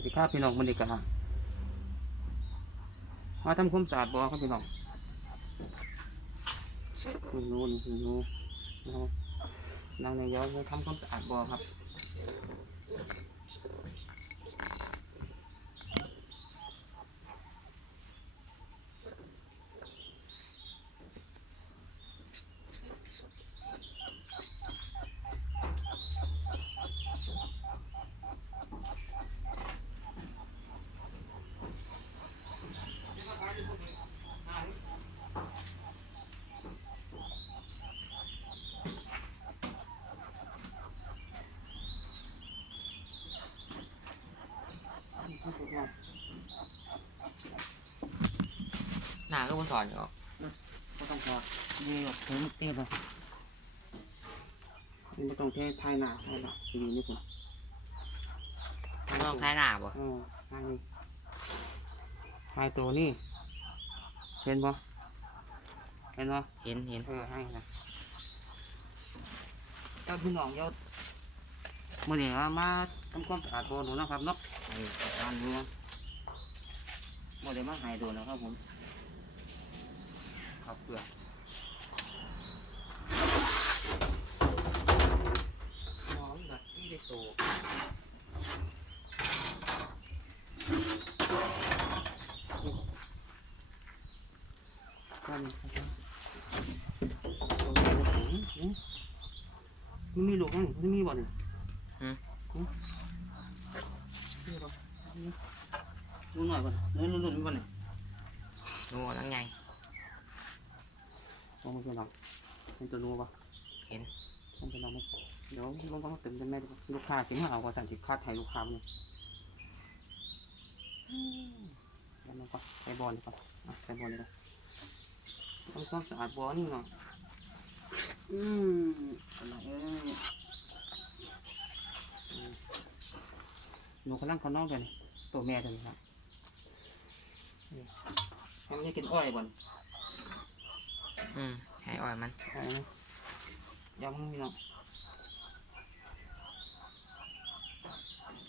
สดีครับพี่น้องมันดีกามาทำความสะอาดบ่อครับพี่น้องคุณนูนคุณนูนะครับนางในย้อนมาทำความสะอาดบ่อครับ หน้าก็บนสอนอยู่หรอกก็ต้องพอนี่แบบถึงเตี้ยเลยนี่ไม่ต้องเททายหนาทายหนาดีนี่คุณไม่ต้องท้ายหน้าบ่เออทายนี่ทายตัวนี่เห็นบ่เห็นบ่เห็นเห็นเออให้นะเจ้าพี่น้องเยศมื่อนี้ว่ามาทำความสะอาดบ่อหนูนะครับเนาะไอ้ร้านนี้มื่อนี้มาใหายโดนแล้วครับผม ขับเปลือกหอมแบบที่ได้โตกันครับมันมีลูกมั้งมันมีบ่เนี่ยดูหน่อยบ่นู่นนู่นนู่นมีบ่เนี่ยนูนั่งไง มองมันเป็นหรอเห็นตัวนูบ่เห็นมันเป็นหรอไหมเดี๋ยวลองต้องเต็มเป็นแม่ลูกค้าสิมาเอากว่าสั่นสิคาดให้ลูกค้าเนี่ยแล้วมันก็ใส่บอลก่อนอะใส่บอลเลยต้องต้องสะอาดบอลนี่เนาะอืมอะไรเอ้ยหนูกำลังเขานอกเลยนี่ตัวแม่ตัวนี้ครับนี่ให้มันจะกินอ้อยบ่นอืม ให้อ่อยมันใช่ไหมยำมันมีเนาะ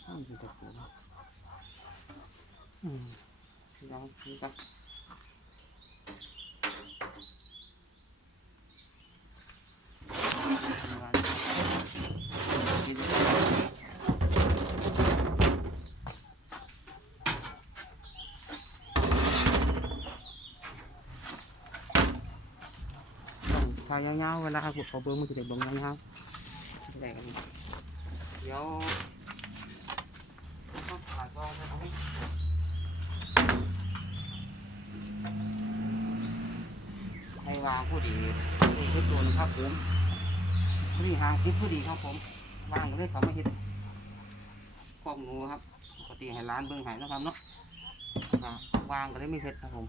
อ้าวมันเป็นตะปูนะอืมยำนี่ครับกิน ทายยาวๆเวลาผมขอเบิ้งมันจะได้เบิ้งยาวๆได้กันเดี๋ยวต้องขาดกองไปตรงนี้ให้วางผู้ดีผู้ทุกตัวนะครับผมผู้ดีหางคิดผู้ดีครับผมวางเลยเขาไม่เห็นกล้องหนูครับปกติให้ร้านเบิ้งหายนะครับเนาะวางก็เลยไม่เห็นครับผม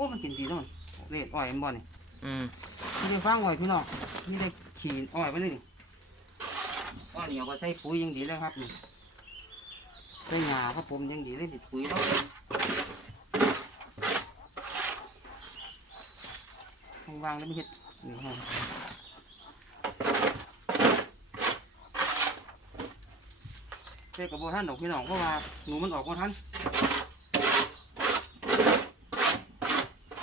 อ้มันกินดีเนาะเล็ดอ้อยมันบ่นี่อืมนี่ได้ฟังอ้อยพี่น้องนี่ได้ขี่อ้อยไปเลยนี่อ้อยนี่เอาไปใส่ปุ๋ยยังดีเลยครับนี่ใส่หญ้าครับผมยังดีเลยนี่ปุ๋ยแล้วข้างวางแล้วไม่เห็ดนี่ครับเจ๊กับโบท่านดอกพี่น้องเพราะว่าหนูมันออกโบท่าน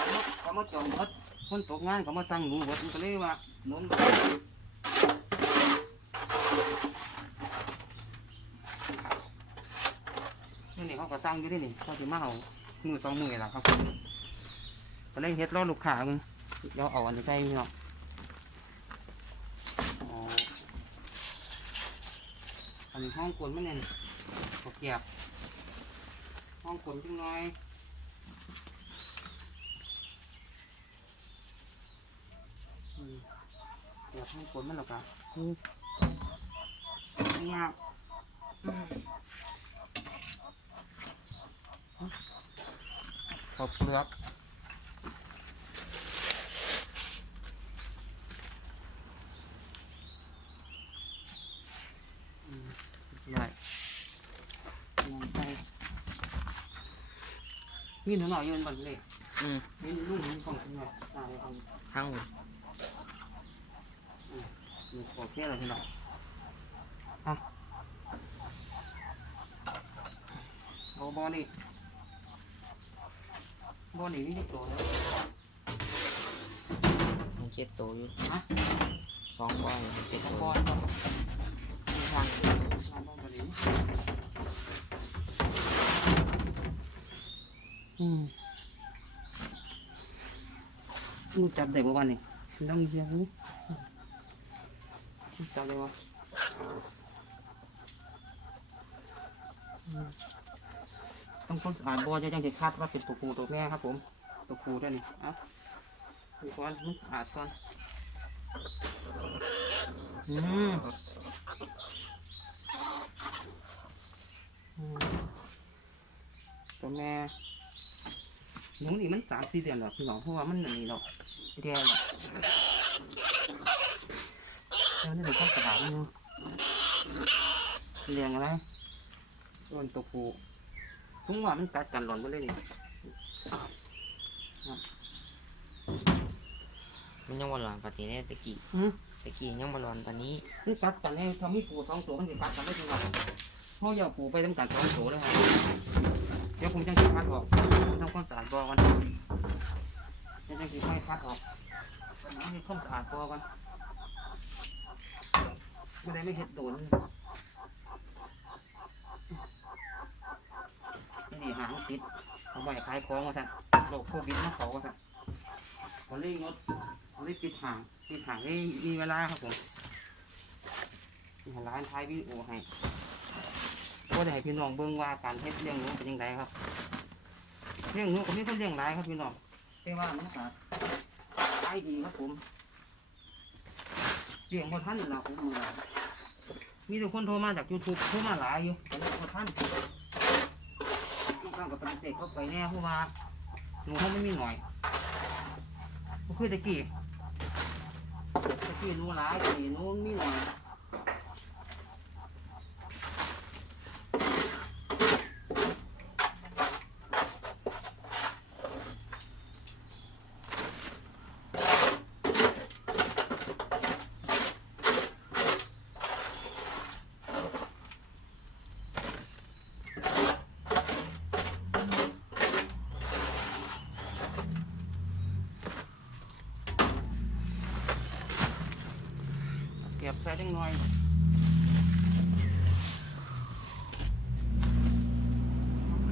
เขา มาจองรถคนตกงานเขามาสั่งหนูรถมันก็เลยว่าหนุนนี่นี่เขาก็สั่งอยู่ที่นี่เขาจะมาเอามือสองมือแหละครับก็เลยเฮ็ดรอลูกค้ามึงเราเอาอันนี้ใส่เนาะอ๋ออันนี้ห้องกลนมันเนี่ยเขาเกียบห้องกลนจังน้อย อืม เดี๋ยวให้ฝนมันหรอกอะอืมไม่ยากอืมขอบเปลือกอืมได้ลองไปนี่หนูหน่อยยืนบนเลยอืมนี่ลูกนี่ของคุณแม่ตายเอาทั้งหมด มีโอเคเลยพี่น้องฮะโอบอนี่บอนี่นี่ตัวเลยมันเจ็ดตัวอยู่ฮะสองบอลเจ็ดบตัวอลบอลมีทางบอลนี้อืมมึงจับได้บ่วันนี้ต้องเยียงนี่ จับได้บ่อืมต้องคนอ่านบอจะยังจะคาดว่าเป็นตัวผู้ตัวแม่ครับผม ตัวผู้ด้วยนี่เอะดูก่อนมึงอ่านก่อนอืมอืมตัวแม่หนูนี่มันสามสี่เดือนหรอกพี่น้องเพราะว่ามันอันนี้หรอกแก่หรอก แล้วนี่เป็นข้าวกระดาษนึงเลี้ยงอะไรส่วนตัวผู้ทุ่งว่ามันกัดกันหล่นไปเลยนี่มันยังบอลลอนปฏิเนี่ยตะกี้ตะกี้ยังบอลลอนปานนี้นี่กัดกันเนี่ยทำให้ปูสองตัวมันจะกัดกันได้จริงหรอพ่ออย่าปูไปตั้งแต่สองตัวเลยครับเดี๋ยวผมจะคิดคัดออกทำความสะอาดบ่อกันเดี๋ยวจะคิดให้คัดออกนนี้ให้ความสะอาดบ่อกัน ไม่ได้ไม่เห็ดโดนนี่ดีหางติดเอาไว้ขายของว่าสั่นโรคโควิดมาเขาว่าสั่นเขาเล่งดเขาเล่ปิดหางปิดหางให้มีเวลาครับผมร้านท้ายวิดีโอให้ก็ได้ให้พี่น้องเบิ่งว่าการเฮ็ดเลี้ยงนูเป็นยังไงครับเลี้ยงนูก็มีคนเลี้ยงหลายครับพี่น้องแต่ว่ามันก็ขายดีครับผมเลี้ยงพอท่านเราผมดูว่า มีแต่คนโทรมาจากยูทูบโทรมาหลายอยู่แต่ไม่พอท่านทุกครั้งก็ปฏิเสธเข้าไปแน่เพราะว่าหนูเขาไม่มีหน่อยก็คือตะกี้ตะกี้หนูหลายตะกี้หนูมีหน่อย เก็บใส่จั งหน่อย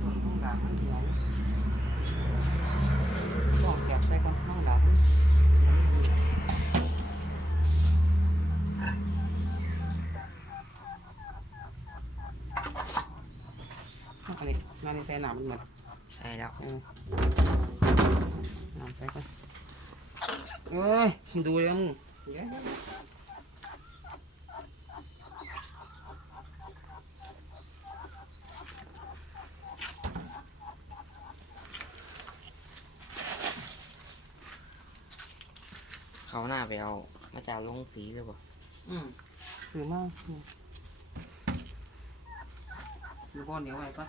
ส่วนห้องดาบมันใหญ่ต้องเก็บใส่ก่อนห้องดาบมันอันนี้งานนี้ใส่หนามมันหมดใช่แล้วเออน้ำใส่ก่อนเอ้ยดูยังเดี๋ยว เขาหน้าไปเอา มาจากลงสีหรือเปล่าอืมถือมากอืมมีบอลเหนียวไว้ปะ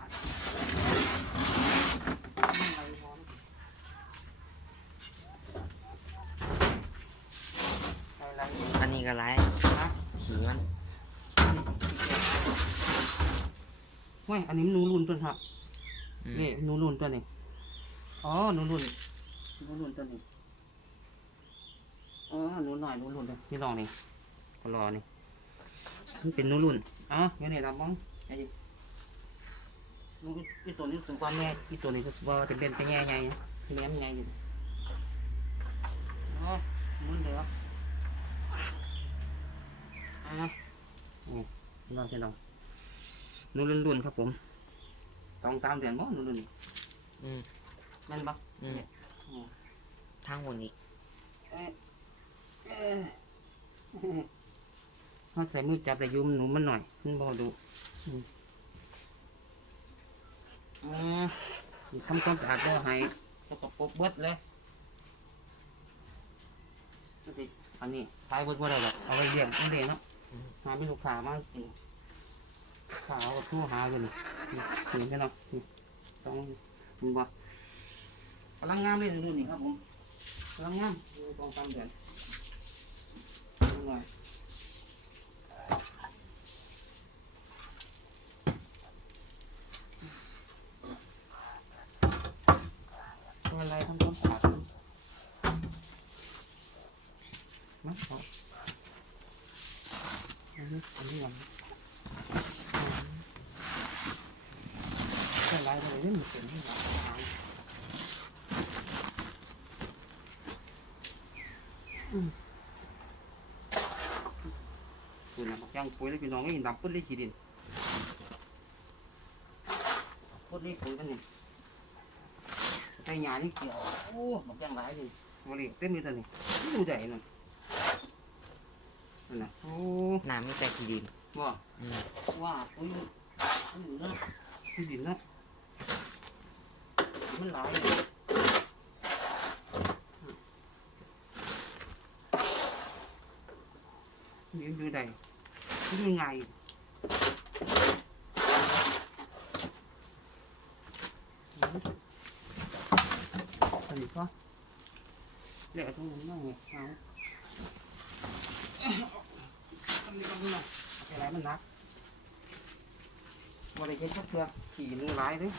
ไม่ไหวพร้อมอะไรอันนี้ก็ร้ายนะขี่มันเว้ยอันนี้มันหนูรุนตัวครับอืมนี่หนูรุนตัวนี้อ๋อหนูรุนหนูรุนตัวนี้เออหนูหน่อยหนูรุนเลยนี่ลองนี่ก็รอนี่มันเป็นหนูรุนเอ๋อเดี๋ยวนี่เรามองไอ้ดิหนูอีตัวนี้สูงกว่าแม่อีตัวนี้ก็ว่าจะเป็นไปแง่ใหญ่แหลมใหญ่อยู่อ๋อหมุนเดี๋ยวอะนี่ลองจะลองหนูรุนๆครับผมสองสามเดือนบ่หนูรุนอืมแม่นปะอืมทางบนอีก เอ๊ะเอ๊ะเขาใส่มือจับแต่ยุมหนูมันหน่อยมันบอดูอืมอ่าทำความสะอาดก็ให้สกปรกเบิดเลยอันนี้อันนี้ท้ายเบิดบ่ได้หรอกเอาไว้เลี้ยงมันเลี้ยงเนาะหาไม่ลูกค้ามาจริงขาวกับทู่หาอยู่นี่นี่เห็นไหมเนาะนี่สองมึงบ่กำลังงามเลยรุ่นนี้ครับผมกำลังงามดูตรงตามเดือนดูหน่อย ได้หมดเป็นที่หลังหายอืมคุณนะบอกย่างปุ๋ยเลยพี่น้องไม่เห็นดำปุ๊ดเลยขีดินปุ๊ดเลยปุ๋ยกันนี่ใส่หญ้านี่เกี่ยว โอ้บอกย่างหลายเลยมาเลยเต็มเลยตอนนี้นี่ดูใหญ่นั่นนั่นนะโอ้น้ำมีแต่ขี้ดินว่าอืมว่าปุ๋ยมันอยู่นะขีดินนะ มันหลายเลยยืนอยู่ใดยืนยังไงอันนี้ก็เละตรงนั้นนั่งเนี่ยเอาอันนี้ก็ไม่น่ะอะไรมันหนักบริเวณชักเชือขี่มือร้ายเลย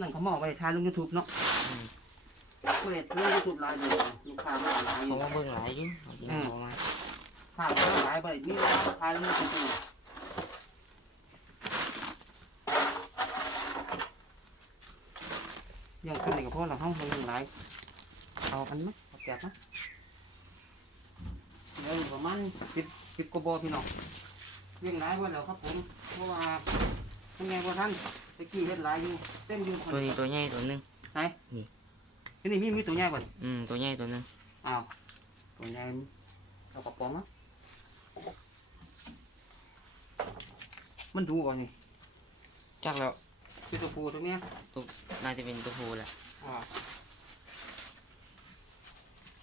นั่นเขาบอกไปทานลงยูทูบเนาะก็เลยลงยูทูบไลน์เลยลูกค้ามาหลายอเขายู่มาเบิ่งหลายอยู่ เอาจริงอืมเขามาข้าวมาหลายไปมีเวลามาทานลงยูทูบอยู่ยังคนนี้กับพ่อเราห้องเรายังหลายเอาอันไหมเอาแกะไหมเดี๋ยวประมาณสิบสิบกว่าโบพี่น้องเลี้ยงหลายวันแล้วครับผมเพราะว่าเป็นไงว่าท่านตะกี้เฮ็ดหลายอยู่เต็มอยู่คนตัวนี้ตัวใหญ่ตัวหนึงไหนที่นี่มีมีตัวใหญ่บ่อืมตัวใหญ่ตัวหนึงอ้าว ตัวใหญ่เอากระป๋องอะมันดูก่อนนี่จักแล้วคือตัวผู้ตัวเมียน่าจะเป็นตัวผู้แหละอ่า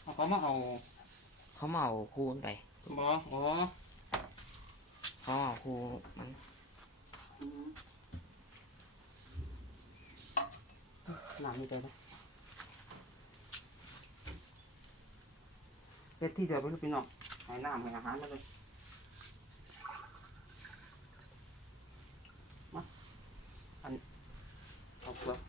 เอาเขามาเอาเขามาเอาคู่มันไปบ่อ๋อเขาเอาคู่มันอืมหนังนี่ใจนะ เป็ดที่เดียวไปลูกพี่น้องให้น้ำให้อาหารมาเลยมาอันเอาเปลือก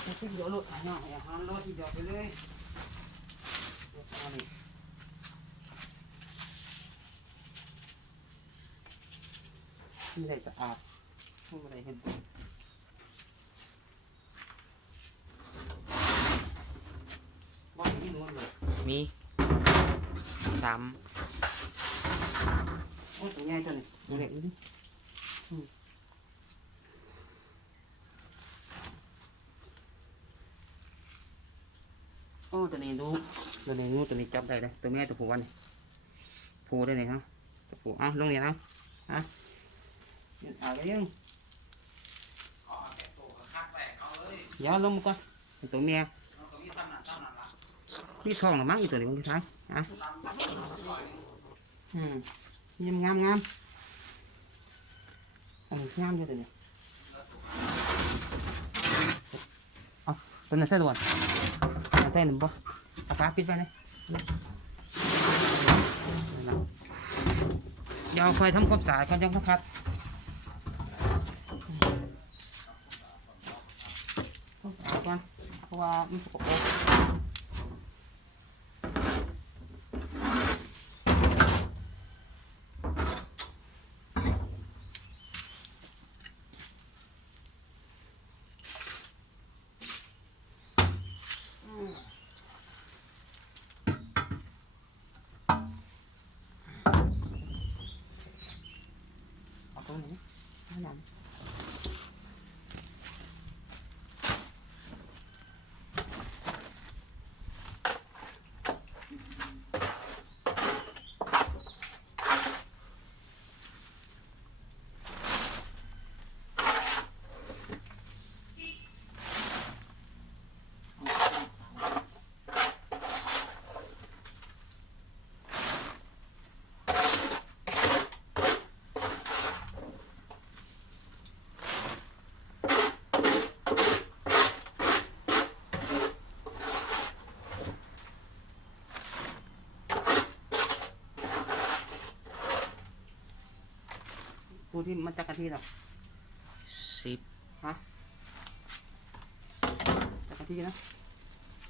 เอาที่เดียวรถอาหารอาหารรถที่เดียวไปเลยไม่ได้สะอาดไม่ได้เห็นบ้านนี้ห มดเลยมีสามโอ้ยตัวใหญ่จังตัวเล็กนี่อืมโอ้ตัวนี้ดูตัวนี้งูตัวนี้จับได้เลยตัวแม่ตัวผู้วันนี้ผู้ได้เลยฮะตัวผู้อะลงนี่นะฮะยืนอ่าไปยังเดี๋ยวลงมาก่อนเป็นตัวเมี ยนี่ทองหรือมั้งอีกตัวนี้มันคือท้ายอะอืมยิ้มงามงามอันนี้งามด้วยตัวนี้เอาตัวนั้นใส่ตัวเอาใส่หนึ่งปะเอาฟ้าปิดไปเลยเดี๋ยวไฟทำความสะอาดก่อนยังครับต้องสะอาดก่อนเพราะว่ามันสกปรกเอาตรงนี้ เที่มันจักรทีหรอสิบฮะจักรทีนะ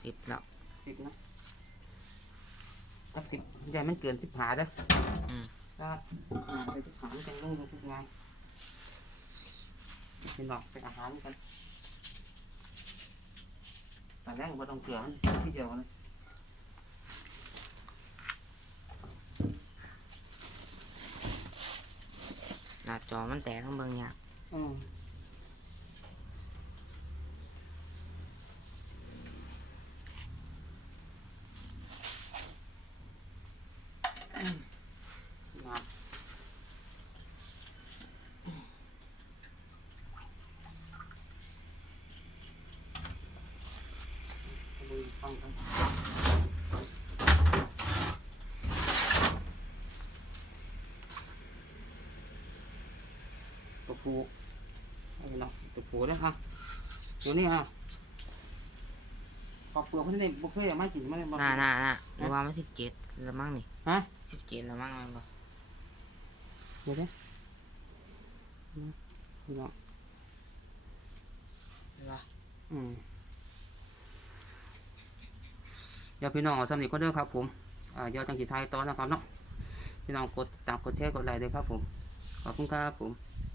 สิบแล้วสิบนะตักสิบใหญ่มันเกินสิบหาเด้ออืมถ้าอ่าไปสิบหามันจะลงลงทุกงานเป็นดอกเป็นอาหารกันแต่แรกก็บ่ต้องเกลือมันที่เดียวกันเหน้าจอมันแตกทั้งเบิ่งยาก อืมอืมมาดูฟังกัน ตัวผูเอาไปเนาะตัวผูเด้อฮะตัวนี้ฮะปอกเปลือกมันนี่บุเคยเอามากินมาเลยบ่หน้าหน้าหน้าหรือว่ามันสิบเจ็ดแล้วมั้งนี่ฮะสิบเจ็ดแล้วมั้งมันบ่เดี๋ยวเด้นี่เนาะหรือว่าอืมเดี๋ยวพี่น้องเอาสำนีก็เด้อครับ ผมอ่าเดี๋ยวจังสีไทายต่อนะครับเนาะพี่น้องกดตามกดแชร์กดไลค์ด้วยครับผมขอบคุณครับผม